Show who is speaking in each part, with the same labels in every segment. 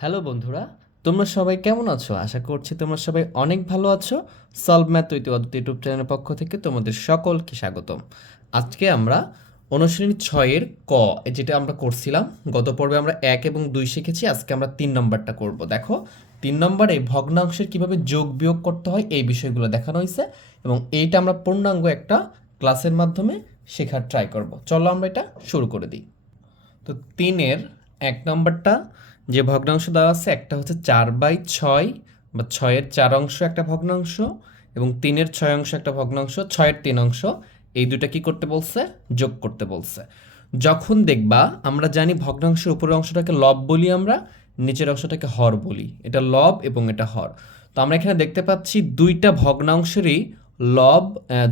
Speaker 1: Hello বন্ধুরা, তোমরা সবাই কেমন আছো? আশা করছি তোমরা সবাই অনেক ভালো আছো। সলভ ম্যাথ তৈরি অদ্ভুত ইউটিউব চ্যানেলের পক্ষ থেকে তোমাদের সকলকে স্বাগতম। আজকে আমরা অনুশ্রেণী ছয়ের ক যেটা আমরা করছিলাম, গত পর্বে আমরা এক এবং দুই শিখেছি, আজকে আমরা তিন নম্বরটা করব। দেখো, তিন নম্বরে ভগ্নাংশের কীভাবে যোগ বিয়োগ করতে হয়, এই বিষয়গুলো দেখানো হয়েছে এবং এইটা আমরা পূর্ণাঙ্গ একটা ক্লাসের মাধ্যমে শেখার ট্রাই করব। চলো আমরা এটা শুরু করে দিই। তো তিনের এক নম্বরটা যে ভগ্নাংশ দেওয়া আছে, একটা হচ্ছে চার বাই ছয় বা ছয়ের চার অংশ একটা ভগ্নাংশ এবং তিনের ছয় অংশ একটা ভগ্নাংশ, ছয়ের তিন অংশ, এই দুটা কি করতে বলছে? যোগ করতে বলছে। যখন দেখবা আমরা জানি ভগ্নাংশের উপরের অংশটাকে লব বলি আমরা, নিচের অংশটাকে হর বলি। এটা লব এবং এটা হর। তো আমরা এখানে দেখতে পাচ্ছি দুইটা ভগ্নাংশেরই লব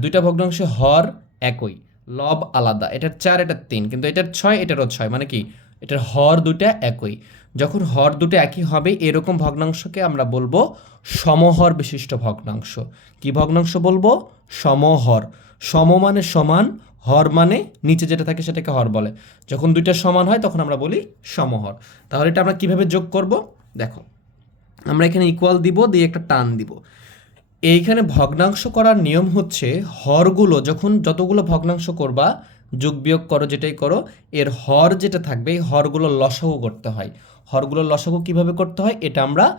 Speaker 1: দুইটা ভগ্নাংশে হর একই। লব আলাদা। এটার চার, এটার তিন, কিন্তু এটার ছয়, এটারও ছয়। মানে কি? এটার হর দুটা একই। যখন হর দুটো একই হবে, এরকম ভগ্নাংশকে আমরা বলব সমহর বিশিষ্ট ভগ্নাংশ। কি ভগ্নাংশ বলব? সমহর। সম মানে সমান, হর মানে নিচে যেটা থাকে সেটাকে হর বলে। যখন দুইটা সমান হয়, তখন আমরা বলি সমহর। তাহলে এটা আমরা কীভাবে যোগ করব? দেখো, আমরা এখানে ইকুয়াল দিব, দিয়ে একটা টান দিব। এইখানে ভগ্নাংশ করার নিয়ম হচ্ছে হরগুলো, যখন যতগুলো ভগ্নাংশ করবা যোগ বিয়োগ করো যেটাই করো, এর হর যেটা থাকবে, এই হরগুলো লসাগু করতে হয়। হরগুলো লসাগু কীভাবে করতে হয়? এটা আমরা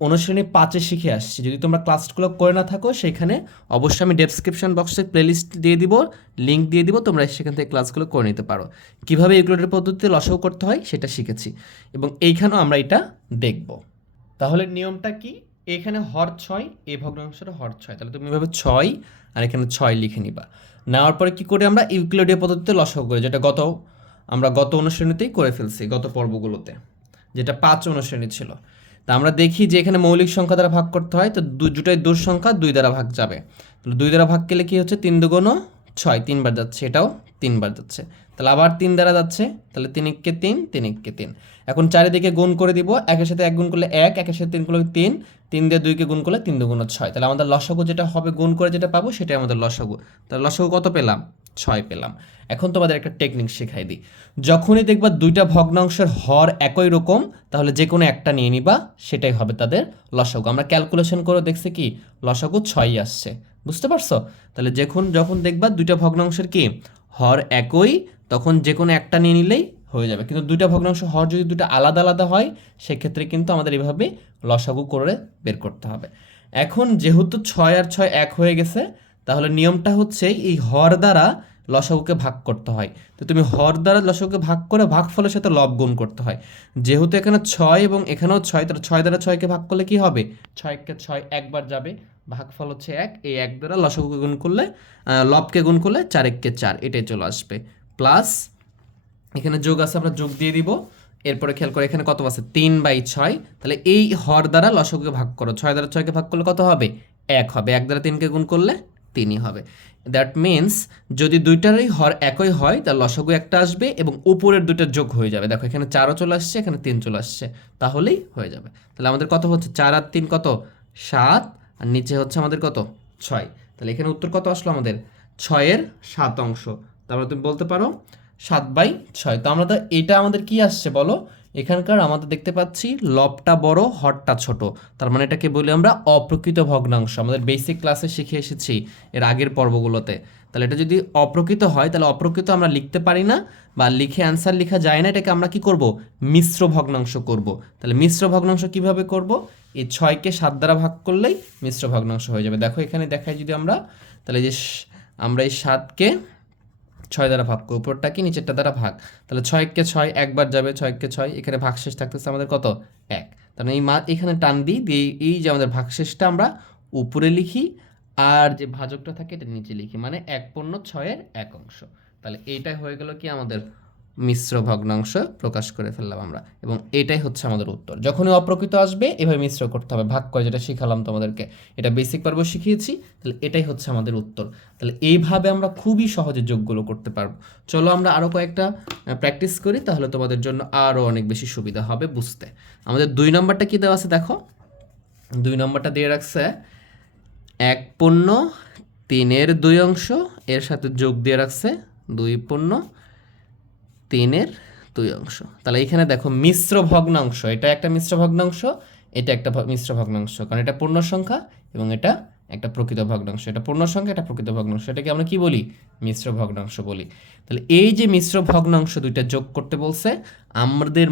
Speaker 1: অনুশ্রেণী পাঁচে শিখে আসছি। যদি তোমরা ক্লাসগুলো করে না থাকো, সেখানে অবশ্যই আমি ডেসক্রিপশন বক্সে প্লেলিস্ট দিয়ে দিব লিঙ্ক দিয়ে দিব, তোমরা সেখান থেকে ক্লাসগুলো করে নিতে পারো। কীভাবে এগুলোর পদ্ধতিতে লসাগু করতে হয়, সেটা শিখেছি। এবং এইখানেও আমরা এটা দেখব। তাহলে নিয়মটা কি? এখানে হর ছয় এই ভগ্নাংশটা হর ছয়। তাহলে তুমি এভাবে ছয় আর এখানে ছয় লিখে নিবা। নেওয়ার পরে কি করি আমরা ইউক্লিডীয় পদ্ধতিতে লসাগু করি, যেটা গত, আমরা গত অনুশ্রেণীতেই করে ফেলছি, গত পর্বগুলোতে, যেটা পাঁচ অনুশ্রেণী ছিল। তা আমরা দেখি যে এখানে মৌলিক সংখ্যা দ্বারা ভাগ করতে হয়, তো দু, দুটাই দূর সংখ্যা দুই দ্বারা ভাগ যাবে। দুই দ্বারা ভাগ গেলে কী হচ্ছে? তিন দুগুণ ছয়, তিনবার যাচ্ছে, এটাও তিনবার যাচ্ছে। তাহলে আবার তিন দ্বারা যাচ্ছে, তাহলে তিন একে তিন তিন একে তিন। এখন চারিদিকে গুণ করে দিব, একের সাথে এক গুণ করলে এক, একের সাথে তিন করলে তিন তিন দিয়ে দুইকে গুণ করলে তিন দুগুণ ছয়। তাহলে আমাদের লসাগু যেটা হবে, গুণ করে যেটা পাবো, সেটাই আমাদের লসাগু। তাহলে লসাগু কত পেলাম? ছয় পেলাম। এখন তোমাদের একটা টেকনিক শেখাই দিই। যখনই দেখবা দুইটা ভগ্নাংশের হর একই রকম, তাহলে যে কোনো একটা নিয়ে নিবা, সেটাই হবে তাদের লসাগু। আমরা ক্যালকুলেশন করে দেখছি কি? লসাগু ছয়ই আসছে। বুঝতে পারছ? তাহলে যখন যখন দেখবা দুইটা ভগ্নাংশের কি? হর একই, তখন যে কোনো একটা নিয়ে নিলেই হয়ে যাবে। কিন্তু দুইটা ভগ্নাংশ হর যদি দুটো আলাদা আলাদা হয়, সেক্ষেত্রে কিন্তু আমাদের এভাবে লসাগু করে বের করতে হবে। এখন যেহেতু ছয় আর ছয় এক হয়ে গেছে, তাহলে নিয়মটা হচ্ছে এই হর দ্বারা লসাগুকে ভাগ করতে হয়। তো তুমি হর দ্বারা লসাগুকে ভাগ করে ভাগফলের সাথে লব গুণ করতে হয়। যেহেতু এখানে ছয় এবং এখানেও ছয়, তাহলে ছয় দ্বারা ছয়কে ভাগ করলে কি হবে? ছয়কে ছয় একবার যাবে। ভাগফল হচ্ছে এক, এই এক দ্বারা লসাগুকে গুণ করলে লবকে গুণ করলে চার এককে চার, এটাই চলে আসবে। প্লাস এখানে যোগ আছে, আমরা যোগ দিয়ে দিব। এরপরে খেয়াল করে এখানে কত আছে? তিন বাই ছয়। তাহলে এই হর দ্বারা লসগুকে ভাগ করো। ছয় দ্বারা ছয়কে ভাগ করলে কত হবে? এক হবে। এক দ্বারা তিনকে গুণ করলে তিনই হবে। দ্যাট মিন্স যদি দুইটারই হর একই হয়, তাহলে লসগু একটা আসবে এবং উপরের দুইটা যোগ হয়ে যাবে। দেখো, এখানে চারও চলে আসছে, এখানে তিন চলে আসছে। তাহলেই হয়ে যাবে। তাহলে আমাদের কত হচ্ছে? চার আর তিন কত? সাত। আর নিচে হচ্ছে আমাদের কত? ছয়। তাহলে এখানে উত্তর কত আসলো আমাদের? ছয়ের সাত অংশ। তারপরে তুমি বলতে পারো সাত বাই ছয়। তো আমরা তো, এটা আমাদের কি আসছে বলো? এখানকার আমাদের দেখতে পাচ্ছি লবটা বড় হটটা ছোট। তার মানে এটাকে বলি আমরা অপ্রকৃত ভগ্নাংশ। আমাদের বেসিক ক্লাসে শিখে এসেছি এর আগের পর্বগুলোতে। তাহলে এটা যদি অপ্রকৃত হয়, তাহলে অপ্রকৃত আমরা লিখতে পারি না বা লিখে অ্যান্সার লেখা যায় না, এটাকে আমরা কি করব? মিশ্র ভগ্নাংশ করব। তাহলে মিশ্র ভগ্নাংশ কীভাবে করব? এই ছয়কে সাত দ্বারা ভাগ করলেই মিশ্র ভগ্নাংশ হয়ে যাবে। দেখো এখানে দেখাই যদি আমরা, তাহলে যে আমরা এই সাতকে ছয় দ্বারা ভাগ করব। উপরটা কি নিচেরটা দ্বারা ভাগ। তাহলে ছয়কে ছয় একবার যাবে, ছয়কে ছয়, এখানে ভাগশেষ থাকতেছে আমাদের কত? এক। তাহলে এই মা এখানে টান দিই, দিয়ে এই যে আমাদের ভাগশেষটা আমরা উপরে লিখি আর যে ভাজকটা থাকে এটা নিচে লিখি মানে এক পূর্ণ ছয়ের এক অংশ। তাহলে এইটাই হয়ে গেল কি আমাদের মিশ্র ভগ্নাংশ প্রকাশ করে ফেললাম আমরা। এবং এটাই হচ্ছে আমাদের উত্তর। যখনই অপ্রকৃত আসবে, এভাবে মিশ্র করতে হবে। ভাগ করে যেটা শিখালাম তোমাদেরকে, এটা বেসিক পর্ব শিখিয়েছি, তাহলে এটাই হচ্ছে আমাদের উত্তর। তাহলে এইভাবে আমরা খুবই সহজে যোগগুলো করতে পারব। চলো আমরা আরও কয়েকটা প্র্যাকটিস করি, তাহলে তোমাদের জন্য আরও অনেক বেশি সুবিধা হবে বুঝতে। আমাদের দুই নম্বরটা কী দেওয়া আছে দেখো? দুই নম্বরটা দিয়ে রাখছে এক পূর্ণ, তিনের দুই অংশ, এর সাথে যোগ দিয়ে রাখছে দুই পূর্ণ, তিনের দুই অংশ। তাহলে এখানে দেখো মিশ্র ভগ্নাংশ, এটা একটা মিশ্র ভগ্নাংশ, এটা একটা মিশ্র ভগ্নাংশ, কারণ এটা পূর্ণ সংখ্যা এবং এটা একটা প্রকৃত ভগ্নাংশ। এটা পূর্ণ সংখ্যা, এটা প্রকৃত ভগ্নাংশ। এটাকে আমরা কি বলি? মিশ্র ভগ্নাংশ বলি। তাহলে এই যে মিশ্র ভগ্নাংশ দুইটা যোগ করতে বলছে, আমাদের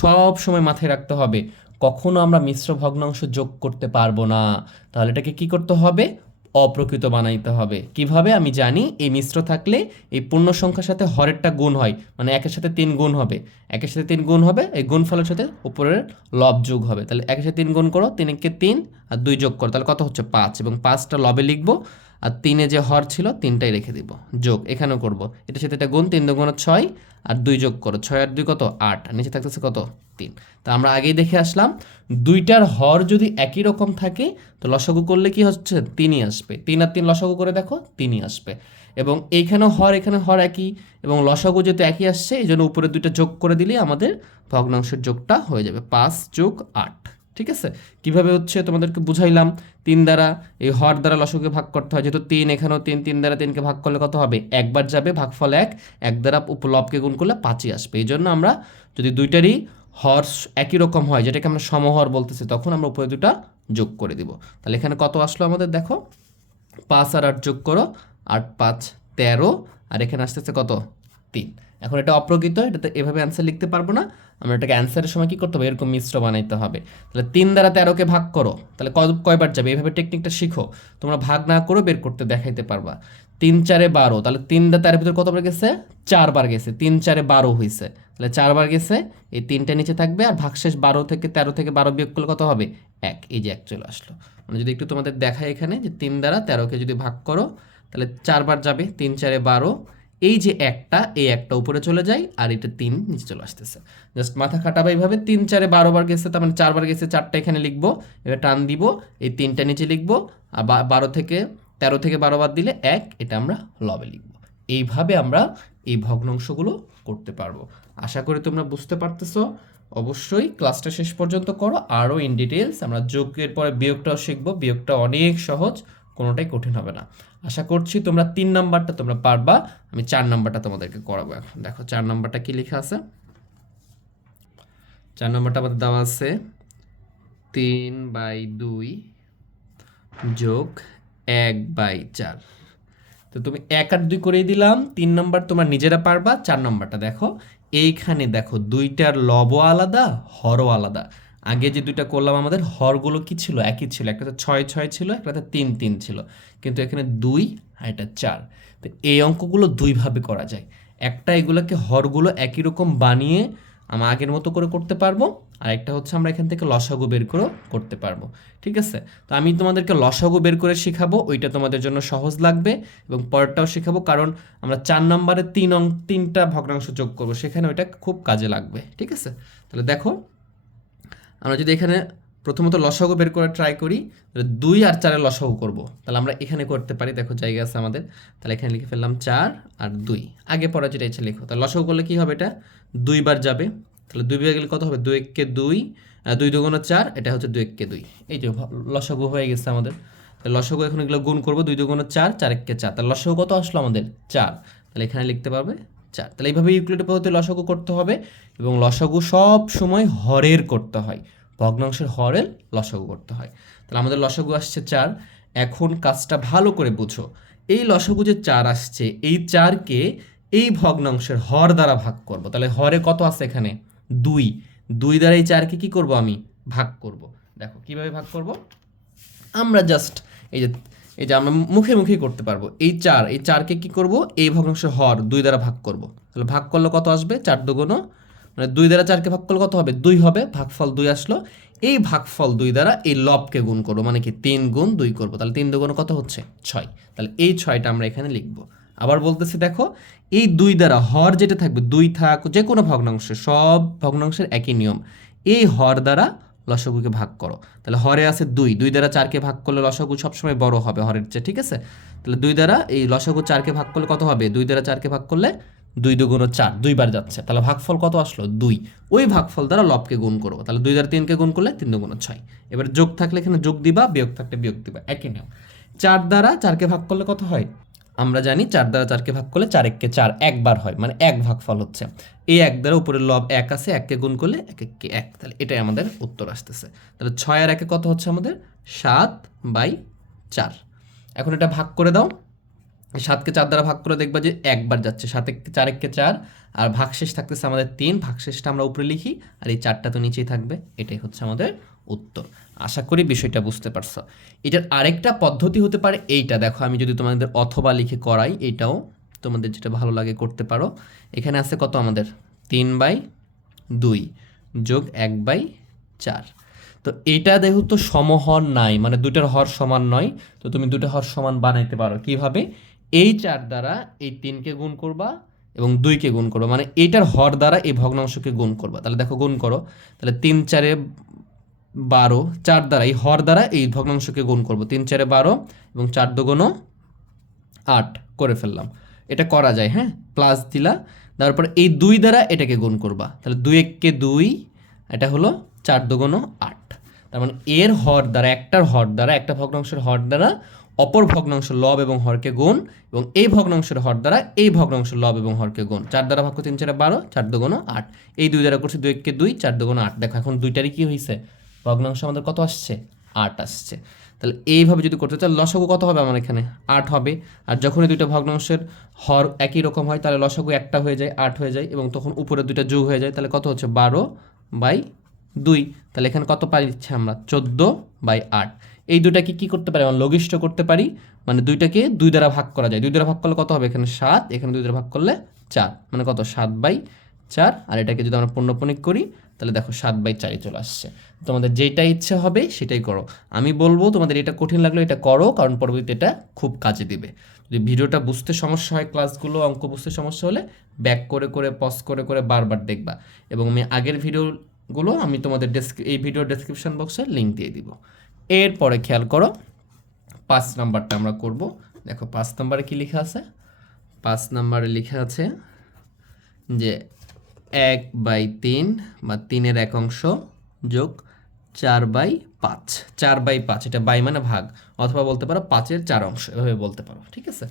Speaker 1: সব সময় মাথায় রাখতে হবে কখনো আমরা মিশ্র ভগ্নাংশ যোগ করতে পারব না। তাহলে এটাকে কি করতে হবে? অপ্রকৃত বানাইতে হবে। কীভাবে? আমি জানি, এই মিশ্র থাকলে এই পূর্ণ সংখ্যার সাথে হরেরটা গুণ হয়। মানে একের সাথে তিন গুণ হবে। একের সাথে তিন গুণ হবে, এই গুণ ফলের সাথে উপরের লব যোগ হবে। তাহলে একের সাথে তিন গুণ করো, তিনকে তিন আর দুই যোগ করো। তাহলে কত হচ্ছে? পাঁচ। এবং পাঁচটা লবে লিখব আর তিনে যে হর ছিল, তিনটাই রেখে দিব। যোগ এখানেও করব। এটার সাথে এটা গুণ তিন দুগুণ ছয় আর দুই যোগ করো। ছয় আর দুই কত? আট। নিচে থাকতেছে কত? তিন। তা আমরা আগেই দেখে আসলাম, দুইটার হর যদি একই রকম থাকে, তো লসাগু করলে কি হচ্ছে? তিনই আসবে। তিন আর তিন লসাগু করে দেখো, তিনই আসবে। এবং এইখানেও হর, এখানে হর একই। এবং লসাগু যেহেতু একই আসছে, এই জন্য উপরে দুইটা যোগ করে দিলেই আমাদের ভগ্নাংশের যোগটা হয়ে যাবে। পাঁচ যোগ আট। ঠিক আছে? কীভাবে হচ্ছে তোমাদেরকে বুঝাইলাম? তিন দ্বারা, এই হর দ্বারা লসকে ভাগ করতে হয়। যেহেতু তিন, এখানেও তিন তিন দ্বারা তিনকে ভাগ করলে কত হবে? একবার যাবে, ভাগফল এক এক দ্বারা উপলবকে গুণ করলে পাঁচই আসবে। এই জন্য আমরা যদি দুইটারই হর একই রকম হয়, যেটাকে আমরা সমহর বলতেছি, তখন আমরা উপরে দুটা যোগ করে দিব। তাহলে এখানে কত আসলো আমাদের? দেখো, পাঁচ আর আট যোগ করো, আট, পাঁচ, তেরো, আর এখানে আসতেছে কত? তিন। এখন এটা অপ্রকৃত, এটাতে এভাবে অ্যান্সার লিখতে পারব না। আমরা এটাকে অ্যান্সারের সময় কি করতে হবে? এরকম মিশ্র বানাইতে হবে। তাহলে তিন দ্বারা তেরোকে ভাগ করো? তাহলে কয়বার যাবে? এইভাবে টেকনিকটা শিখো। তোমরা ভাগ না করো বের করতে দেখাইতে পারবা। তিন চারে বারো, তাহলে তিন দা তেরোর ভিতরে কতবার গেছে? চারবার গেছে। তিন চারে বারো হয়েছে তাহলে চারবার গেছে, এই তিনটা নিচে থাকবে আর ভাগশেষ বারো থেকে তেরো থেকে বারো বিয়োগ করলে কত হবে? এক। এই যে এক চলে আসলো। মানে যদি একটু তোমাদের দেখায় এখানে যে তিন দ্বারা তেরোকে যদি ভাগ করো, তাহলে চারবার যাবে। তিন চারে বারো এই যে একটা, এই একটা উপরে চলে যায় আর এটা তিন নিচে চলে আসতেছে। জাস্ট মাথা খাটাবা এইভাবে তিন চারে বারো বার গেছে, তার মানে চারবার গেছে, চারটা এখানে লিখব, এবার টান দিব, এই তিনটা নিচে লিখব, আর বারো থেকে, তেরো থেকে বারো বার দিলে এক, এটা আমরা লবে লিখব। এইভাবে আমরা এই ভগ্নাংশগুলো করতে পারব। আশা করি তোমরা বুঝতে পারতেছো। অবশ্যই ক্লাসটা শেষ পর্যন্ত করো, আরও ইন ডিটেলস আমরা যোগের পরে বিয়োগটাও শিখব, বিয়োগটা অনেক সহজ, কোনোটাই কঠিন হবে না। আশা করছি তোমরা তিন নাম্বারটা তোমরা পারবা। আমি চার নাম্বারটা তোমাদেরকে করাবো এখন। দেখো, চার নাম্বারটা কি লেখা আছে? চার নাম্বারটা আমাদের দেওয়া আছে, তিন বাই দুই যোগ এক বাই চার। তো তুমি এক আর দুই করেই দিলাম, তিন নম্বর তোমার নিজেরা পারবা, চার নম্বরটা দেখো। এইখানে দেখো, দুইটার লব আলাদা, হরও আলাদা। আগে যে দুইটা করলাম আমাদের, হরগুলো কি ছিল? একই ছিল। একটাতে ছয় ছয় ছিল, একটাতে তিন তিন ছিল। কিন্তু এখানে দুই আর এটা চার। তো এই অঙ্কগুলো দুইভাবে করা যায়। একটা এগুলোকে হরগুলো একই রকম বানিয়ে আমরা আগের মতো করে করতে পারব, আর একটা হচ্ছে আমরা এখান থেকে লসাগু বের করেও করতে পারব। ঠিক আছে? তো আমি তোমাদেরকে লসাগু বের করে শেখাবো, ওইটা তোমাদের জন্য সহজ লাগবে, এবং পরেরটাও শেখাবো, কারণ আমরা চার নম্বরে তিন অঙ্ক তিনটা ভগ্নাংশ যোগ করব। সেখানে ওইটা খুব কাজে লাগবে। ঠিক আছে? তাহলে দেখো আমরা যদি এখানে প্রথমত লসাগু বের করে ট্রাই করি, তাহলে দুই আর চারের লসাগু করব। তাহলে আমরা এখানে করতে পারি, দেখো জায়গা আছে আমাদের, তাহলে এখানে লিখে ফেললাম চার আর দুই। আগে পড়া যেটা ইচ্ছে লিখো। তাহলে লসাগু করলে কী হবে এটা? দুইবার যাবে। তাহলে দুই বার গেলে কত হবে? দুই এককে দুই দুই দুগুণ চার, এটা হচ্ছে দুই এককে দুই। এই যে লসাগু হয়ে গেছে আমাদের। তাহলে লসাগু এখন এগুলো গুণ করব, দুই দুগুণ চার চার এককে চার। তাহলে লসাগু কত আসলো আমাদের? চার। তাহলে এখানে লিখতে পারবে? চার। তাহলে এইভাবে ইউক্লিড পদ্ধতি লসাগু করতে হবে এবং লসাগু সব সময় হরের করতে হয়। ভগ্নাংশের হরের লসাগু করতে হয়। তাহলে আমাদের লসাগু আসছে চার। এখন কাজটা ভালো করে বুঝো। এই লসাগু যে চার আসছে, এই চারকে এই ভগ্নাংশের হর দ্বারা ভাগ করব। তাহলে হরে কত আছে এখানে? দুই। দুই দ্বারা এই চারকে কি করব আমি? ভাগ করব। দেখো, কীভাবে ভাগ করব? আমরা জাস্ট এই যে এই যে আমরা মুখে মুখেই করতে পারব। এই চার, এই চারকে কি করব? এই ভগ্নাংশের হর, দুই দ্বারা ভাগ করব। তাহলে ভাগ করলে কত আসবে? চার দুগুণ মানে দুই দ্বারা চারকে ভাগ করলে কত হবে? দুই হবে, ভাগফল দুই আসলো। এই ভাগফল দুই দ্বারা এই লবকে গুণ করব মানে কি তিন গুণ দুই করব। তাহলে তিন দুগুণ কত হচ্ছে? ছয়। তাহলে এই ছয়টা আমরা এখানে লিখব। আবার বলতেছি, দেখো, এই দুই দ্বারা হর যেটা থাকবে, দুই থাক যে কোনো ভগ্নাংশ, সব ভগ্নাংশের একই নিয়ম। এই হর দ্বারা লসগুকে ভাগ করো। তাহলে হরে আছে দুই দুই দ্বারা চারকে ভাগ করলে লসগু সবসময় বড় হবে হরের চেয়ে, ঠিক আছে? তাহলে দুই দ্বারা এই লসগু চারকে ভাগ করলে কত হবে? দুই দ্বারা চারকে ভাগ করলে দুই দুগুণ চার দুইবার যাচ্ছে। তাহলে ভাগফল কত আসলো? দুই। ওই ভাগফল দ্বারা লবকে গুণ করব তাহলে দুই দ্বারা তিনকে গুণ করলে তিন দুগুণ ছয়। এবার যোগ থাকলে এখানে যোগ দিবা, বিয়োগ থাকলে বিয়োগ দিবা। একই নিয়ম চার দ্বারা চারকে ভাগ করলে কত হয়? আমরা জানি চার দ্বারা চারকে ভাগ করলে চার এককে চার একবার হয় মানে এক ভাগ ফল হচ্ছে। এই এক দ্বারা উপরে লব এক আছে, এককে গুণ করলে এক এককে এক। তাহলে এটাই আমাদের উত্তর আসতেছে। তাহলে ছয় আর একে কত হচ্ছে আমাদের? সাত বাই চার। এখন এটা ভাগ করে দাও। সাতকে চার দ্বারা ভাগ করে দেখবা যে একবার যাচ্ছে। সাত এককে চার এককে চার। আর ভাগশেষ থাকতেছে আমাদের তিন। ভাগশেষটা আমরা উপরে লিখি। আর এই চারটা তো নিচেই থাকবে। এটাই হচ্ছে আমাদের উত্তর। আশা করি বিষয়টা বুঝতে পারছ। এটার আরেকটা পদ্ধতি হতে পারে এইটা। দেখো, আমি যদি তোমাদের অথবা লিখে করাই এইটাও তোমাদের যেটা ভালো লাগে করতে পারো। এখানে আছে কত আমাদের? তিন বাই দুই যোগ এক বাই চার। তো এটা যেহেতু সমহর নাই মানে দুটার হর সমান নয়, তো তুমি দুটো হর সমান বানাইতে পারো। কীভাবে? এই চার দ্বারা এই তিনকে গুণ করবা এবং দুইকে গুণ করবা। মানে এইটার হর দ্বারা এই ভগ্নাংশকে গুণ করবা। তাহলে দেখো, গুণ করো। তাহলে তিন চারে বারো, চার দ্বারা এই হর দ্বারা এই ভগ্নাংশকে গুণ করব। তিন, চারে বারো এবং চার দুগুণও আট করে ফেললাম। এটা করা যায় হ্যাঁ? প্লাস দিলা তারপর এই দুই দ্বারা এটাকে গুণ করবা। তাহলে দুই এককে দুই, এটা হলো চার দুগুণও আট। তার মানে এর হর দ্বারা, একটার হর দ্বারা, একটা ভগ্নাংশের হর দ্বারা অপর ভগ্নাংশ লব এবং হরকে গুণ এবং এই ভগ্নাংশের হর দ্বারা এই ভগ্নাংশ লব এবং হরকে গুণ। চার দ্বারা ভাগ করো তিন, চারে বারো, চার দুগুণ আট। এই দুই দ্বারা করছি দুই এককে দুই, চার দুগুণ আট। দেখো, এখন দুইটারই কি হয়েছে ভগ্নাংশ আমাদের কত আসছে? আট আসছে। তাহলে এইভাবে যদি করতে চাই, লসাগু কত হবে আমার এখানে? আট হবে। আর যখনই দুইটা ভগ্নাংশের হর একই রকম হয়, তাহলে লসাগু একটা হয়ে যায়, আট হয়ে যায় এবং তখন উপরে দুইটা যোগ হয়ে যায়, তাহলে কত হচ্ছে? বারো বাই দুই। তাহলে এখানে কত পাচ্ছি আমরা? চোদ্দ বাই আট। এই দুটাকে কি করতে পারি? আমরা লঘিষ্ঠ করতে পারি। মানে দুইটাকে দুই দ্বারা ভাগ করা যায়। দুই দ্বারা ভাগ করলে কত হবে? এখানে সাত, এখানে দুই দ্বারা ভাগ করলে চার। মানে কত? সাত বাই চার। আর এটাকে যদি আমরা পণ্যপণিক করি তাহলে দেখো সাত বাই চারই চলে আসছে। তোমাদের যেটা ইচ্ছে হবে সেটাই করো। আমি বলব তোমাদের এটা কঠিন লাগল এটা করো, কারণ পরবর্তীতে এটা খুব কাজে দিবে। যদি ভিডিওটা বুঝতে সমস্যা হয় ক্লাসগুলো, অঙ্ক বুঝতে সমস্যা হলে ব্যাক করে করে পজ করে করে বারবার দেখবা। এবং আমি আগের ভিডিওগুলো আমি তোমাদের ডেসক্রি এই ভিডিও ডেসক্রিপশন বক্সে লিঙ্ক দিয়ে দিব। এরপরে খেয়াল করো, পাঁচ নাম্বারটা আমরা করব। দেখো পাঁচ নাম্বারে কি লেখা আছে? পাঁচ নাম্বারে লেখা আছে যে এক বাই তিন বা তিনের এক অংশ যোগ চার বাই পাঁচ। চার বাই পাঁচ, এটা বাই মানে ভাগ, অথবা বলতে পারো পাঁচের চার অংশ, এভাবে বলতে পারো, ঠিক আছে?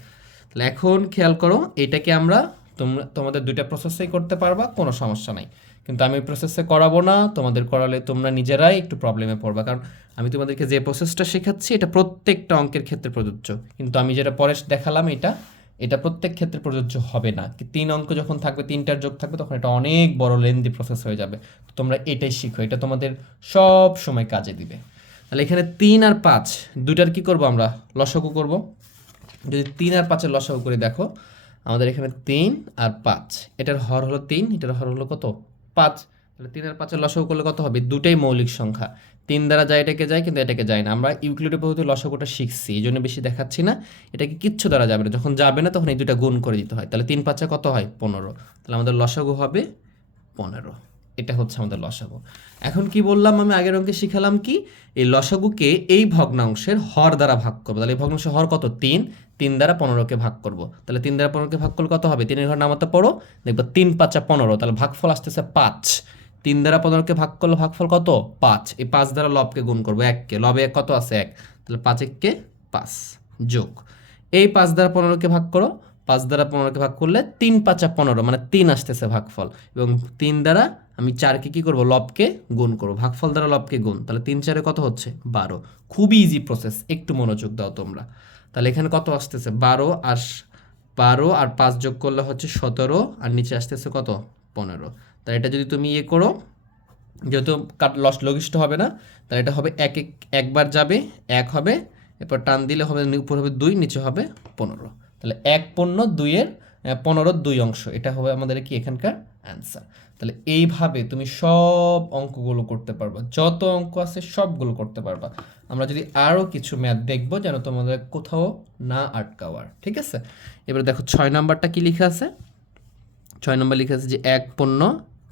Speaker 1: তাহলে এখন খেয়াল করো, এটাকে আমরা তোমরা তোমাদের দুইটা প্রসেসেই করতে পারবা, কোনো সমস্যা নাই। কিন্তু আমি প্রসেসে করাবো না, তোমাদের করালে তোমরা নিজেরাই একটু প্রবলেমে পড়বা। কারণ আমি তোমাদেরকে যে প্রসেসটা শেখাচ্ছি, এটা প্রত্যেকটা অঙ্কের ক্ষেত্রে প্রযোজ্য। কিন্তু আমি যেটা পরে দেখালাম, এটা এটা প্রত্যেক ক্ষেত্রে প্রযোজ্য হবে না। তিন অঙ্ক যখন থাকবে, তিনটার যোগ থাকবে, তখন এটা অনেক বড় লেন্দি প্রসেস হয়ে যাবে। তোমরা এটাই শিখো, এটা তোমাদের সব সময় কাজে দিবে। তাহলে এখানে তিন আর পাঁচ, দুইটার কি করব আমরা? লসাগু করব। যদি তিন আর পাঁচের লসাগু করে দেখো, আমাদের এখানে তিন আর পাঁচ, এটার হর হলো তিন, এটার হর হলো কত? পাঁচ। তাহলে তিন আর পাঁচের লসাগু করলে কত হবে? দুটাই মৌলিক সংখ্যা। তিন দ্বারা যায় এটাকে যায়, কিন্তু এটাকে যায় না। আমরা ইউক্লিডের পদ্ধতি লসাগুটা শিখছি, এই জন্য বেশি দেখাচ্ছি না। এটাকে কিচ্ছু দ্বারা যাবে না। যখন যাবে না, তখন এই দুটা গুণ করে দিতে হয়। তাহলে তিন পাঁচে কত হয়? পনেরো। তাহলে আমাদের লসাগু হবে পনেরো। এটা হচ্ছে আমাদের লসাগু। এখন কি বললাম আমি আগের অঙ্কে শিখালাম কি? এই লসাগুকে এই ভগ্নাংশের হর দ্বারা ভাগ করব। তাহলে এই ভগ্নাংশের হর কত? তিন। তিন দ্বারা পনেরোকে ভাগ করব। তাহলে তিন দ্বারা পনেরোকে ভাগ করলে কত হবে? তিনের ঘর নামাতে পড়ো। দেখব তিন পাঁচা পনেরো। তাহলে ভাগফল আসতেছে পাঁচ। তিন দ্বারা পনেরোকে ভাগ করলে ভাগফল কত? পাঁচ। এই পাঁচ দ্বারা লবকে গুণ করব এককে। লবে কত আছে এক? তাহলে পাঁচ এককে পাঁচ যোগ। এই পাঁচ দ্বারা পনেরোকে ভাগ করো। পাঁচ দ্বারা পনেরোকে ভাগ করলে তিন পাঁচা পনেরো মানে তিন আসতেছে ভাগফল। এবং তিন দ্বারা আমি চারকে কি করব? লবকে গুণ করব। ভাগফল দ্বারা লবকে গুণ। তাহলে তিন চারে কত হচ্ছে? বারো। খুবই ইজি প্রসেস একটু মনোযোগ দাও তোমরা। তাহলে এখানে কত আসতেছে? বারো আর বারো আর পাঁচ যোগ করলে হচ্ছে সতেরো। আর নিচে আসতেছে কত? পনেরো। তাহলে এটা যদি তুমি ইয়ে করো, যেহেতু কাট লস লঘিষ্ঠ হবে না, তাহলে এটা হবে এক এক, একবার যাবে, এক হবে, এরপর টান দিলে হবে, উপর হবে দুই, নিচে হবে পনেরো। তাহলে এক পণ্য দুইয়ের পনেরোর দুই অংশ, এটা হবে আমাদের কি এখানকার অ্যান্সার তাহলে এইভাবে তুমি সব অঙ্কগুলো করতে পারবা, যত অঙ্ক আছে সবগুলো করতে পারবা। আমরা যদি আরও কিছু ম্যাথ দেখব যেন তোমাদের কোথাও না আটকাওয়ার, ঠিক আছে? এবার দেখো ছয় নাম্বারটা কি লেখা আছে? ছয় নম্বর লিখে আছে যে এক পণ্য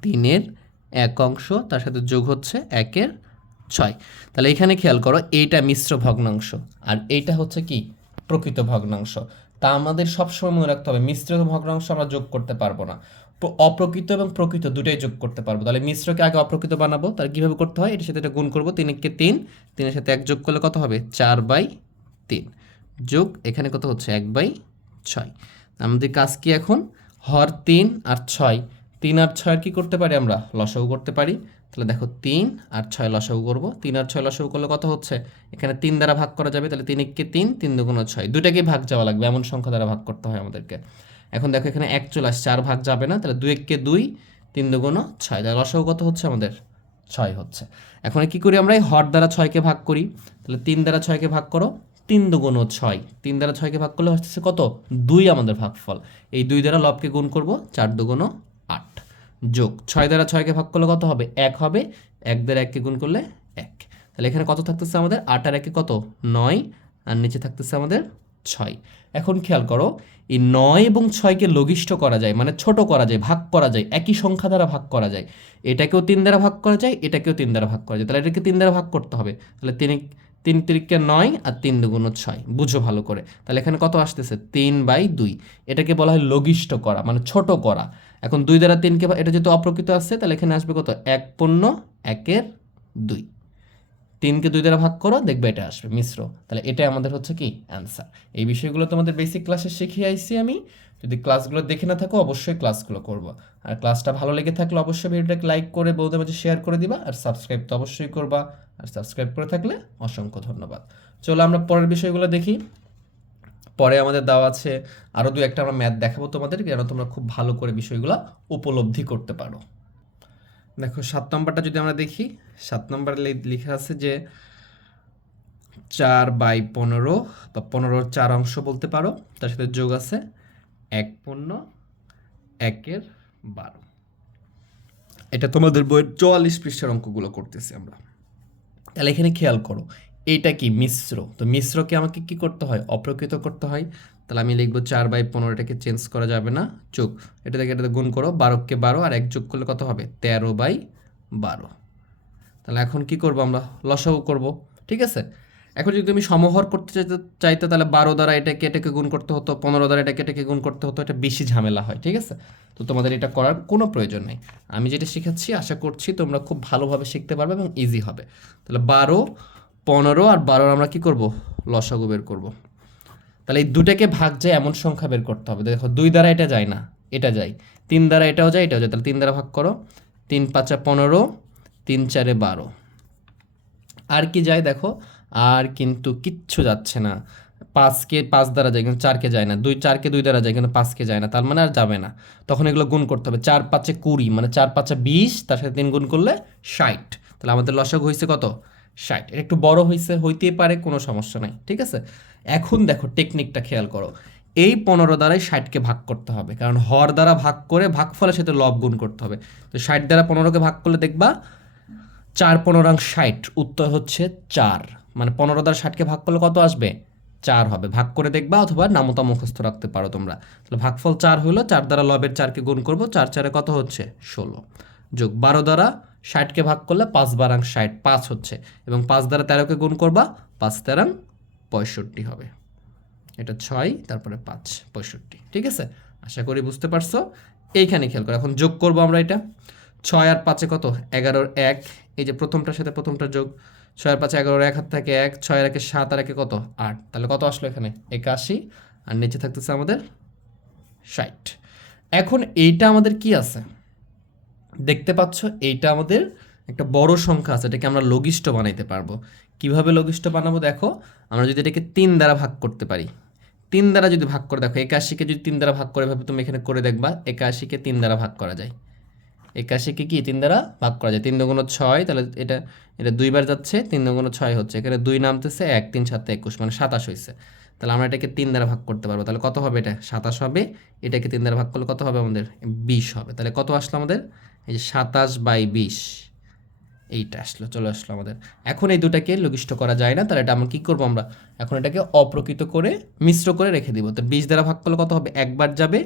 Speaker 1: তিনের এক অংশ, তার সাথে যোগ হচ্ছে একের ছয়। তাহলে এখানে খেয়াল করো, এইটা মিশ্র ভগ্নাংশ। আর এইটা হচ্ছে কি? প্রকৃত ভগ্নাংশ। তা আমাদের সবসময় মনে রাখতে হবে, মিশ্র ভগ্নাংশ আমরা যোগ করতে পারব না। প্র- অপ্রকৃত এবং প্রকৃত দুটাই যোগ করতে পারব। তাহলে মিশ্রকে আগে অপ্রকৃত বানাবো, তাহলে কীভাবে করতে হয়? এটার সাথে এটা গুণ করব, তিনকে তিন, তিনের সাথে এক যোগ করলে কত হবে? চার বাই তিন। যোগ এখানে কত হচ্ছে? এক বাই ছয়। আমাদের কাজ কি এখন? হর তিন আর ছয়। তিন আর ছয়ের কি করতে পারি আমরা? লসাগু করতে পারি। তাহলে দেখো তিন আর ছয় লসাগু করব। তিন আর ছয় লসাগু করলে কত হচ্ছে? এখানে তিন দ্বারা ভাগ করা যাবে, তাহলে তিন একে তিন তিন দুগুণ ছয়। দুটাকেই ভাগ যাওয়া লাগবে, এমন সংখ্যা দ্বারা ভাগ করতে হয় আমাদেরকে। এখন দেখো এখানে এক চলে আসছে চার ভাগ যাবে না, তাহলে দুই একে দুই, তিন দুগুণ ছয়। তাহলে লসাগু কত হচ্ছে আমাদের? ছয় হচ্ছে। এখন কি করি আমরা? এই হর দ্বারা ছয়কে ভাগ করি। তাহলে তিন দ্বারা ছয়কে ভাগ করো, তিন দুগুণ ছয়। তিন দ্বারা ছয়কে ভাগ করলে হচ্ছে কত? দুই আমাদের ভাগফল। এই দুই দ্বারা লবকে গুণ করব, চার দুগুণ যোগ। ছয় দ্বারা ছয়কে ভাগ করলে কত হবে? এক হবে। এক দ্বারা এককে গুণ করলে এক। তাহলে এখানে কত থাকতেছে আমাদের? আট আর একে কত? নয়। আর নিচে থাকতেছে আমাদের ছয়। এখন খেয়াল করো, এই নয় এবং ছয়কে লঘিষ্ঠ করা যায় মানে ছোট করা যায়, ভাগ করা যায়, একই সংখ্যা দ্বারা ভাগ করা যায়। এটাকেও তিন দ্বারা ভাগ করা যায়, এটাকেও তিন দ্বারা ভাগ করা যায়। তাহলে এটাকে তিন দ্বারা ভাগ করতে হবে। তাহলে তিন তিন তিরিকে নয় আর তিন দুগুণ ছয়। বুঝো ভালো করে। তাহলে এখানে কত আসতেছে? তিন বাই দুই। এটাকে বলা হয় লঘিষ্ঠ করা মানে ছোট করা। এখন দুই দ্বারা তিনকে এটা যেহেতু অপ্রকৃত আসছে তাহলে এখানে আসবে কত? এক পণ্য একের দুই। তিনকে দুই দ্বারা ভাগ করো, দেখবে এটা আসবে, মিশ্র। তাহলে এটা আমাদের হচ্ছে কি? অ্যান্সার এই বিষয়গুলো তোমাদের বেসিক ক্লাসে শিখিয়ে আইছি আমি। যদি ক্লাসগুলো দেখে না থাকো, অবশ্যই ক্লাসগুলো করব। আর ক্লাসটা ভালো লেগে থাকলে অবশ্যই ভিডিওটাকে লাইক করে, বৌদের মাঝে শেয়ার করে দিবা। আর সাবস্ক্রাইব তো অবশ্যই করবা। আর সাবস্ক্রাইব করে থাকলে অসংখ্য ধন্যবাদ। চলো আমরা পরের বিষয়গুলো দেখি। পরে আমাদের দেওয়া আছে আরও দু একটা আমরা ম্যাথ দেখাবো তোমাদের যেন তোমরা খুব ভালো করে বিষয়গুলো উপলব্ধি করতে পারো। দেখো, সাত নম্বরটা যদি আমরা দেখি, সাত নম্বরে লেখা আছে যে চার বাই পনেরো, বা পনেরোর চার অংশ বলতে পারো, তার সাথে যোগ আছে এক পণ্য একের বারো। এটা তোমাদের বইয়ের চুয়াল্লিশ পৃষ্ঠার অঙ্কগুলো করতেছি আমরা। তাহলে এখানে খেয়াল করো এইটা কি মিশ্র? তো মিশ্রকে আমাকে কি করতে হয়? অপ্রকৃত করতে হয়। তাহলে আমি লিখব চার বাই পনেরো, এটাকে চেঞ্জ করা যাবে না। যোগ এটা থেকে এটাতে গুণ করো, বারোকে বারো আর এক যোগ করলে কত হবে? তেরো বাই বারো। তাহলে এখন কি করব আমরা? লসাগু করব, ঠিক আছে? এখন যদি তুমি সমহর করতে চাইতে চাইতে, তাহলে বারো দ্বারা এটাকে এটাকে গুণ করতে হতো, পনেরো দ্বারা এটাকে এটাকে গুণ করতে হতো, এটা বেশি ঝামেলা হয়, ঠিক আছে? তো তোমাদের এটা করার কোনো প্রয়োজন নেই। আমি যেটা শেখাচ্ছি, আশা করছি তোমরা খুব ভালোভাবে শিখতে পারবে এবং ইজি হবে। তাহলে বারো পনেরো আর বারোর আমরা কি করব? লসাগু বের করব। তাহলে এই দুটাকে ভাগ যায় এমন সংখ্যা বের করতে হবে। দেখো, দুই দ্বারা এটা যায় না, এটা যায়। তিন দ্বারা এটাও যায় এটাও যায়। তাহলে তিন দ্বারা ভাগ করো। তিন পাঁচা পনেরো, তিন চারে বারো। আর কি যায় দেখো? আর কিন্তু কিচ্ছু যাচ্ছে না। পাঁচকে পাঁচ দ্বারা যায়, কিন্তু চারকে যায় না। দুই, চারকে দুই দ্বারা যায়, কিন্তু পাঁচকে যায় না। তার মানে আর যাবে না। তখন এগুলো গুণ করতে হবে। চার পাঁচে কুড়ি মানে চার পাঁচে বিশ, তার সাথে তিন গুণ করলে ষাট। তাহলে আমাদের লসক হয়েছে কত? ষাট। এটা একটু বড় হয়েছে হইতেই পারে, কোনো সমস্যা নাই, ঠিক আছে? এখন দেখো টেকনিকটা খেয়াল করো। এই পনেরো দ্বারাই ষাটকে ভাগ করতে হবে, কারণ হর দ্বারা ভাগ করে ভাগফলের সাথে লব গুণ করতে হবে। তো ষাট দ্বারা পনেরোকে ভাগ করলে দেখবা, চার পনেরো ষাট, উত্তর হচ্ছে চার। মানে পনেরো দ্বারা ষাটকে ভাগ করলে কত আসবে? চার হবে। ভাগ করে দেখবা অথবা নামতা মুখস্থ রাখতে পারো তোমরা। তাহলে ভাগফল চার হলো চার দ্বারা লবের চারকে গুণ করব, চার চারে কত হচ্ছে? ষোলো। যোগ বারো দ্বারা ষাটকে ভাগ করলে পাঁচ বারাং ষাট, পাঁচ হচ্ছে। এবং পাঁচ দ্বারা তেরোকে গুণ করবা, পাঁচ তেরাং পঁয়ষট্টি হবে। এটা ছয়, তারপরে পাঁচ, পঁয়ষট্টি। ঠিক আছে? আশা করি বুঝতে পারছ? এইখানে খেয়াল করো। এখন যোগ করব আমরা এটা। ছয় আর পাঁচে কত? এগারোর এক। এই যে প্রথমটার সাথে প্রথমটা যোগ। ছয় আর পাঁচে এগারোর এক হাত থাকে এক, ছয় আর একে সাত আর একে কত? আট। তাহলে কত আসলো এখানে? একাশি। আর নিচে থাকতেছে আমাদের ষাট। এখন এইটা আমাদের কি আছে? দেখতে পাচ্ছ, এইটা আমাদের একটা বড় সংখ্যা আছে, এটাকে আমরা লঘিষ্ঠ বানাইতে পারব। কীভাবে লঘিষ্ঠ বানাবো দেখো, আমরা যদি এটাকে তিন দ্বারা ভাগ করতে পারি। তিন দ্বারা যদি ভাগ করে, দেখো, একাশিকে যদি তিন দ্বারা ভাগ করে ভাবে তুমি এখানে করে দেখবা, একাশিকে তিন দ্বারা ভাগ করা যায়। একাশিকে কি? তিন দ্বারা ভাগ করা যায়। তিন দুগুণ ছয়, তাহলে এটা এটা দুইবার যাচ্ছে, তিন দুগুণ ছয় হচ্ছে। এখানে দুই নামতেছে, এক, তিন, সাত, একুশ মানে সাতাশ হয়েছে তাহলে আমরা এটাকে তিন দ্বারা ভাগ করতে পারব। তাহলে কত হবে এটা? সাতাশ হবে। এটাকে তিন দ্বারা ভাগ করলে কত হবে আমাদের? বিশ হবে। তাহলে কত আসলো আমাদের? এই যে সাতাশ বাই বিশ, এইটা আসলো, চলে আসলো আমাদের। এখন এই দুটাকে লঘিষ্ঠ করা যায় না, তাহলে এটা আমরা কী করব আমরা? এখন এটাকে অপ্রকৃত করে, মিশ্র করে রেখে দিব। তো বিশ দ্বারা ভাগ করলে কত হবে? একবার যাবে,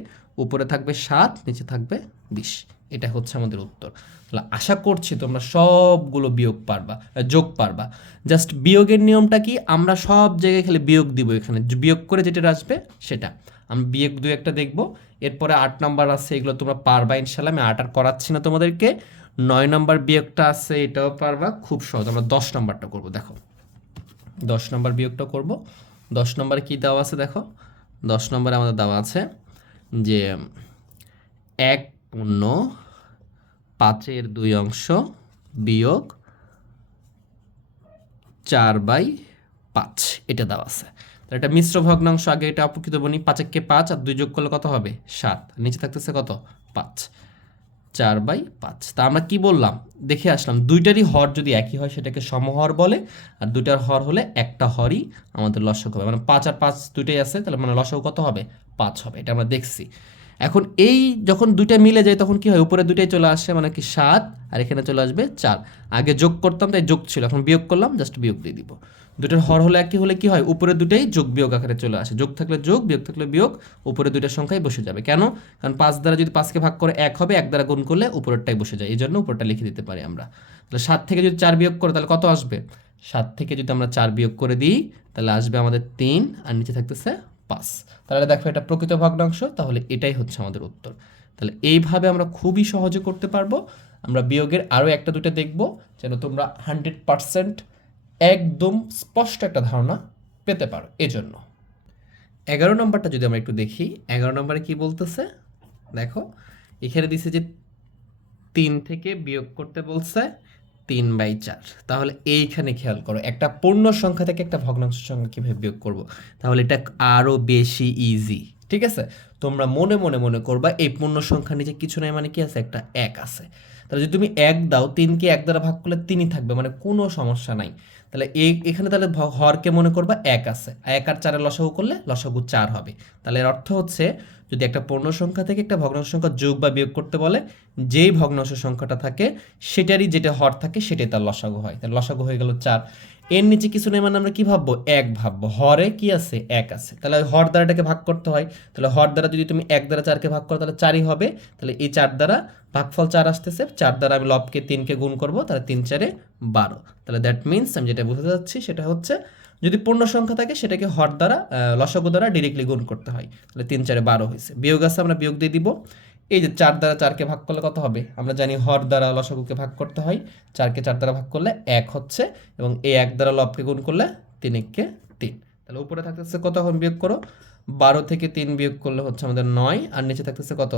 Speaker 1: উপরে থাকবে সাত, নিচে থাকবে বিশ। এটা হচ্ছে আমাদের উত্তর। তাহলে আশা করছি তোমরা সবগুলো বিয়োগ পারবা যোগ পারবা। জাস্ট বিয়োগের নিয়মটা কি? আমরা সব জায়গায় খালি বিয়োগ দিব এখানে। বিয়োগ করে যেটা আসবে, সেটা। আমি বিয়োগ দু একটা দেখব। এরপরে আট নাম্বার আছে, এগুলো তোমরা পারবা ইনশাল্লাহ, আমি আট আর করাচ্ছি না তোমাদেরকে। নয় নাম্বার বিয়োগটা আছে, এটাও পারবা, খুব সহজ, আমরা দশ নাম্বারটা করব, দেখো। দশ নম্বর বিয়োগটা করব। দশ নম্বরে কী দেওয়া আছে, দেখো। দশ নম্বরে আমাদের দেওয়া আছে যে, এক পূর্ণ পাঁচের দুই অংশ বিয়োগ চার বাই পাঁচ, এটা দেওয়া আছে। তো এটা মিশ্র ভগ্নাংশ, আগে এটা অপকৃত বনি পাঁচেককে পাঁচ আর দুই যোগ করলে কত হবে? সাত। নিচে থাকতেছে কত? পাঁচ। চার বাই পাঁচ। তা আমরা কি বললাম? দেখে আসলাম, দুইটারই হর যদি একই হয়, সেটাকে সমহর বলে, আর দুইটার হর হলে একটা হরই আমাদের লসক হবে। মানে পাঁচ আর পাঁচ দুইটাই আছে, তাহলে মানে লসক কত হবে? পাঁচ হবে, এটা আমরা দেখছি। এখন এই যখন দুইটা মিলে যায়, তখন কি হয়? উপরে দুইটাই চলে আসে মানে কি সাত, আর এখানে চলে আসবে চার। আগে যোগ করতাম, তাই যোগ ছিল। এখন বিয়োগ করলাম, জাস্ট বিয়োগ দিয়ে দিব। দুটার হর হলে একই হলে কি হয়? উপরে দুটাই যোগ বিয়োগ আকারে চলে আসে। যোগ থাকলে যোগ, বিয়োগ থাকলে বিয়োগ উপরে দুইটার সংখ্যাই বসে যাবে। কেন? কারণ পাঁচ দ্বারা যদি পাঁচকে ভাগ করে এক হবে, এক দ্বারা গুণ করলে উপরেরটাই বসে যায়। এই জন্য উপরটা লিখে দিতে পারি আমরা। তাহলে সাত থেকে যদি চার বিয়োগ করে, তাহলে কত আসবে? সাত থেকে যদি আমরা চার বিয়োগ করে দিই, তাহলে আসবে আমাদের তিন, আর নিচে থাকতেছে পাঁচ। তাহলে দেখো এটা প্রকৃত ভগ্নাংশ, তাহলে এটাই হচ্ছে আমাদের উত্তর। তাহলে এইভাবে আমরা খুবই সহজে করতে পারব। আমরা বিয়োগের আরও একটা দুটো দেখব, যেন তোমরা হান্ড্রেড পারসেন্ট একদম স্পষ্ট একটা ধারণা পেতে পারো এজন্য। এগারো নম্বরটা যদি আমরা একটু দেখি, এগারো নম্বরে কি বলতেছে? দেখো, এখানে দিছে যে তিন থেকে বিয়োগ করতে বলছে তিন বাই চার। তাহলে এইখানে খেয়াল করো, একটা পূর্ণ সংখ্যা থেকে একটা ভগ্নাংশ সংখ্যা কীভাবে বিয়োগ করব? তাহলে এটা আরও বেশি ইজি ঠিক আছে? তোমরা মনে মনে মনে করবা, এই পূর্ণ সংখ্যা নিচে কিছু নাই মানে কি আছে? একটা এক আছে। তাহলে যদি তুমি এক দাও, তিনকে এক দ্বারা ভাগ করলে তিনই থাকবে মানে কোনো সমস্যা নাই। তাহলে এই, এখানে তাহলে হরকে মনে করবা? এক আছে। এক আর চারের লসাগু করলে লসাগু চার হবে। তাহলে এর অর্থ হচ্ছে, যদি একটা পূর্ণ সংখ্যা থেকে একটা ভগ্নাংশ সংখ্যা যোগ বা বিয়োগ করতে বলে, যেই ভগ্নাংশ সংখ্যাটা থাকে, সেটারই যেটা হর থাকে, সেটাই তার লসাগু হয়। তাহলে লসাগু হয়ে গেল চার। এর নিচে কিছু নেই মানে আমরা কি ভাববো? এক ভাববো। হরে কি আছে? এক আছে। তাহলে হর দ্বারাটাকে ভাগ করতে হয়। তাহলে হর দ্বারা যদি তুমি এক দ্বারা চারকে ভাগ করো, তাহলে চারই হবে। তাহলে এই চার দ্বারা ভাগফল চার আসতেছে। চার দ্বারা আমি লবকে তিনকে গুণ করব, তাহলে তিন চারে বারো। তাহলে দ্যাট মিনস আমি যেটা বুঝতে যাচ্ছি সেটা হচ্ছে যদি পূর্ণ সংখ্যা থাকে, সেটাকে হর দ্বারা লসাগু দ্বারা ডিরেক্টলি গুণ করতে হয়। তাহলে তিন চারে বারো হয়েছে। বিয়োগ আছে, আমরা বিয়োগ দিয়ে দিব। এই যে চার দ্বারা চারকে ভাগ করলে কত হবে? আমরা জানি হর দ্বারা লসাগুকে ভাগ করতে হয়। চারকে চার দ্বারা ভাগ করলে এক হচ্ছে এবং এই এক দ্বারা লবকে গুণ করলে তিন এককে তিন। তাহলে উপরে থাকতেছে কত এখন বিয়োগ করো? বারো থেকে তিন বিয়োগ করলে হচ্ছে আমাদের নয়, আর নিচে থাকতেছে কত?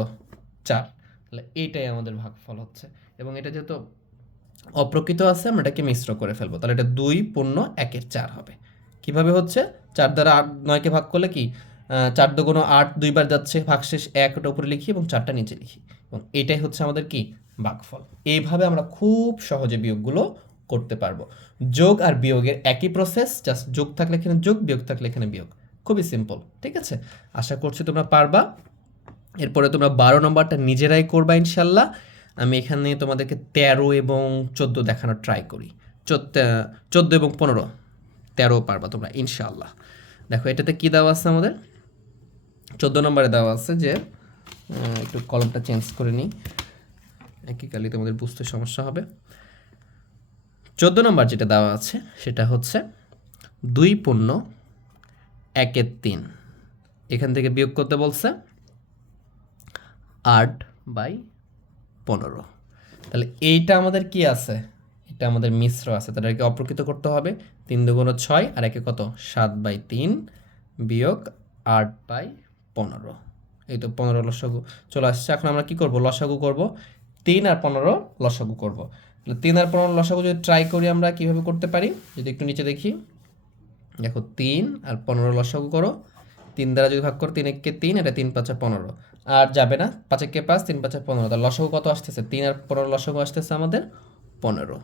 Speaker 1: চার। তাহলে এইটাই আমাদের ভাগফল হচ্ছে। এবং এটা যেহেতু অপ্রকৃত আছে, আমরা এটাকে মিশ্র করে ফেলব। তাহলে এটা দুই পূর্ণ একের চার হবে। কীভাবে হচ্ছে? চার দ্বারা আট নয়কে ভাগ করলে কি? চার দুগুণ আট দুইবার যাচ্ছে ভাগশেষ এক ওটা উপরে লিখি এবং চারটা নিচে লিখি। এবং এটাই হচ্ছে আমাদের কি? ভাগফল এইভাবে আমরা খুব সহজে বিয়োগগুলো করতে পারব। যোগ আর বিয়োগের একই প্রসেস জাস্ট যোগ থাকলে এখানে যোগ, বিয়োগ থাকলে এখানে বিয়োগ। খুবই সিম্পল ঠিক আছে? আশা করছি তোমরা পারবা। এরপরে তোমরা বারো নম্বরটা নিজেরাই করবা ইনশাল্লাহ। আমি এখানে তোমাদেরকে তেরো এবং চোদ্দ দেখানোর ট্রাই করি। চোদ্দ এবং পনেরো, তেরো পারবা তোমরা ইনশাল্লাহ। দেখো, এটাতে কী দেওয়া আছে আমাদের? চোদ্দ নম্বরে দেওয়া আছে যে একটু কলমটা চেঞ্জ করে নিই। একই কালি তোমাদের বুঝতে সমস্যা হবে। চোদ্দ নম্বর যেটা দেওয়া আছে, সেটা হচ্ছে দুই পূর্ণ একের তিন। এখান থেকে বিয়োগ করতে বলছে আট বাই পনেরো। তাহলে এইটা আমাদের কি আছে? এটা আমাদের মিশ্র আছে। তাহলে এটাকে অপ্রকৃত করতে হবে। তিন দুগুণ ছয় আর একে কত? সাত বাই তিন বিয়োগ আট বাই পনেরো। এই তো পনেরো লসাগু চলে আসছে। এখন আমরা কি করব? লসাগু করব। তিন আর পনেরো লসাগু করব। তিন আর পনেরো লসাগু যদি ট্রাই করি আমরা কীভাবে করতে পারি? যদি একটু নিচে দেখি। দেখো তিন আর পনেরো লসাগু করো। তিন দ্বারা যদি ভাগ করো, তিন একে তিন, এটা তিন পাঁচা পনেরো। আর যাবে না, পাঁচ একে পাঁচ, তিন পাঁচা পনেরো। তার লসাগু কত আসতেছে? তিন আর পনেরো লসাগু আসতেছে আমাদের পনেরো।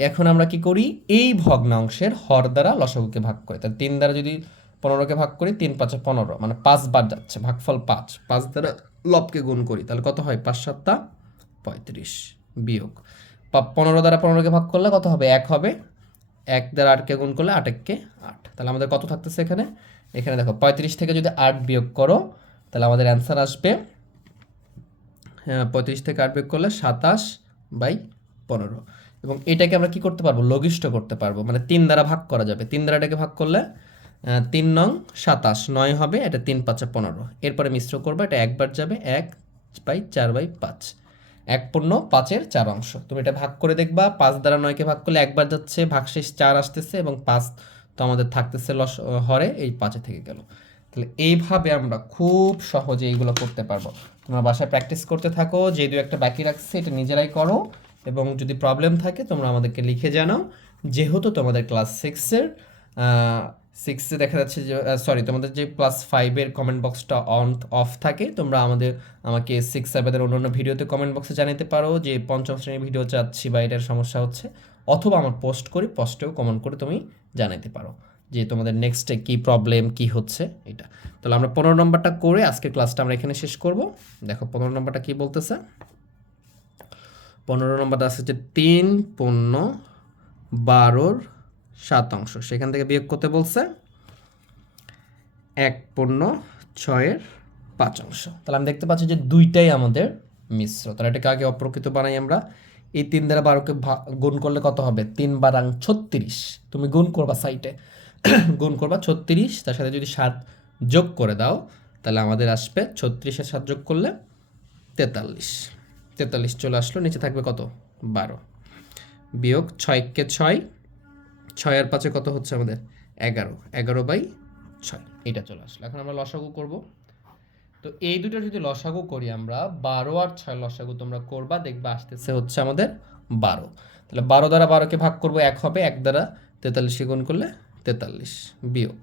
Speaker 1: এখন আমরা কি করি? এই ভগ্নাংশের হর দ্বারা লসাগুকে ভাগ করি। তাহলে তিন দ্বারা যদি পনেরোকে ভাগ করি, তিন পাঁচে পনেরো। মানে পাঁচ বার যাচ্ছে, ভাগফল পাঁচ। পাঁচ দ্বারা লবকে গুণ করি, তাহলে কত হয়? পাঁচ সাতটা পঁয়ত্রিশ বিয়োগ। পনেরো দ্বারা পনেরোকে ভাগ করলে কত হবে? এক হবে। এক দ্বারা আটকে গুণ করলে আট এককে আট। তাহলে আমাদের কত থাকতেছে এখানে? এখানে দেখো, পঁয়ত্রিশ থেকে যদি আট বিয়োগ করো, তাহলে আমাদের অ্যান্সার আসবে হ্যাঁ পঁয়ত্রিশ থেকে আট বিয়োগ করলে সাতাশ বাই পনেরো। এবং এটাকে আমরা কি করতে পারব? লঘিষ্ঠ করতে পারব। মানে তিন দ্বারা ভাগ করা যাবে। তিন দ্বারা এটাকে ভাগ করলে তিন নং সাতাশ, নয় হবে, এটা তিন পাঁচে পনেরো। এরপরে মিশ্র করব, এটা একবার যাবে, এক বাই চার বাই পাঁচ। এক পূর্ণ পাঁচের চার অংশ। তুমি এটা ভাগ করে দেখবা, পাঁচ দ্বারা নয়কে ভাগ করলে একবার যাচ্ছে, ভাগশেষ চার আসতেছে এবং পাঁচ তো আমাদের থাকতেছে লস হরে, এই পাঁচে থেকে গেল। তাহলে এইভাবে আমরা খুব সহজে এইগুলো করতে পারব। তোমরা বাসায় প্র্যাকটিস করতে থাকো, যে দু একটা বাকি রাখছে, এটা নিজেরাই করো এবং যদি প্রবলেম থাকে, তোমরা আমাদেরকে লিখে জানাও। যেহেতু তোমাদের ক্লাস সিক্সের সিক্সে দেখা যাচ্ছে যে সরি তোমাদের যে প্লাস ফাইভের কমেন্ট বক্সটা অন অফ থাকে, তোমরা আমাদের, আমাকে সিক্স সেভেনের অন্যান্য ভিডিওতে কমেন্ট বক্সে জানাতে পারো যে পঞ্চম শ্রেণির ভিডিও চাচ্ছি বা এটার সমস্যা হচ্ছে, অথবা আমার পোস্ট করি পোস্টেও কমেন্ট করে তুমি জানাতে পারো যে তোমাদের নেক্সটে কী প্রবলেম কি হচ্ছে, এটা। তাহলে আমরা পনেরো নম্বরটা করে আজকে ক্লাসটা আমরা এখানে শেষ করব। দেখো পনেরো নম্বরটা কি বলতেছে? পনেরো নম্বরটা আছে যে তিন পণ্য বারোর শতাংশ সেখান থেকে বিয়োগ করতে বলছে এক পণ্য ছয়ের পাঁচ অংশ। তাহলে আমি দেখতে পাচ্ছি যে দুইটাই আমাদের মিশ্র। তাহলে এটাকে আগে অপ্রকৃত বানাই আমরা। এই তিন দ্বারা বারোকে গুণ করলে কত হবে? তিন বারাং ছত্রিশ। তুমি গুণ করবা সাইটে। গুণ করবা ছত্রিশ। তার সাথে যদি সাত যোগ করে দাও, তাহলে আমাদের আসবে ছত্রিশের সাত যোগ করলে তেতাল্লিশ। তেতাল্লিশ চলে আসলো। নিচে থাকবে কত? বারো। বিয়োগ ছয়কে ছয়। ছয় আর পাঁচে কত হচ্ছে আমাদের? এগারো। এগারো বাই ছয়। এটা চলে আসলো। এখন আমরা লসাগু করব। তো এই দুটো যদি লসাগু করি আমরা, বারো আর ছয় লসাগু তোমরা করবা, দেখবা আসতেছে হচ্ছে আমাদের বারো। তাহলে বারো দ্বারা বারোকে ভাগ করব, এক হবে এক দ্বারা তেতাল্লিশকে গুণ করলে তেতাল্লিশ বিয়োগ।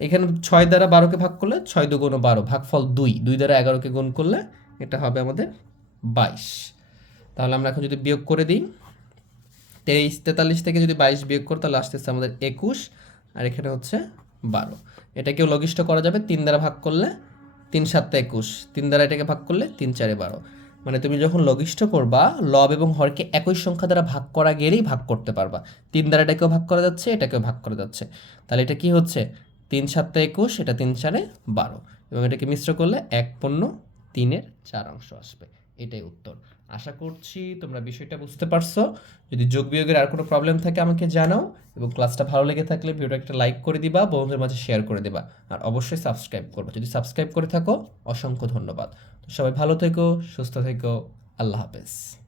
Speaker 1: এখানে ছয় দ্বারা বারোকে ভাগ করলে ছয় দুগুণ বারো, ভাগফল দুই। দুই দ্বারা এগারোকে গুণ করলে এটা হবে আমাদের বাইশ। তাহলে আমরা এখন যদি বিয়োগ করে দিই তেইশ, তেতাল্লিশ থেকে যদি বাইশ বিয়োগ করি, তাহলে আসতেছে আমাদের একুশ, আর এখানে হচ্ছে বারো। এটাকেও লঘিষ্ঠ করা যাবে, তিন দ্বারা ভাগ করলে তিন সাতটা একুশ, তিন দ্বারা এটাকে ভাগ করলে তিন চারে বারো। মানে তুমি যখন লঘিষ্ঠ করবা, লব এবং হরকে একই সংখ্যা দ্বারা ভাগ করা গেলেই ভাগ করতে পারবা। তিন দ্বারা এটাকেও ভাগ করা যাচ্ছে, এটাকেও ভাগ করা যাচ্ছে। তাহলে এটা কি হচ্ছে? তিন সাতটা একুশ, এটা তিন চারে বারো। এবং এটাকে মিশ্র করলে এক পণ্য তিনের চার অংশ আসবে। এটাই উত্তর। আশা করছি তোমরা বিষয়টা বুঝতে পারছ। যদি যোগ বিয়োগের আর কোনো প্রবলেম থাকে আমাকে জানাও এবং ক্লাসটা ভালো লেগে থাকলে ভিডিওটা একটা লাইক করে দিবা, বন্ধুদের মাঝে শেয়ার করে দিবা আর অবশ্যই সাবস্ক্রাইব করব। যদি সাবস্ক্রাইব করে থাকো, অসংখ্য ধন্যবাদ। সবাই ভালো থেকো, সুস্থ থেকো, আল্লাহ হাফেজ।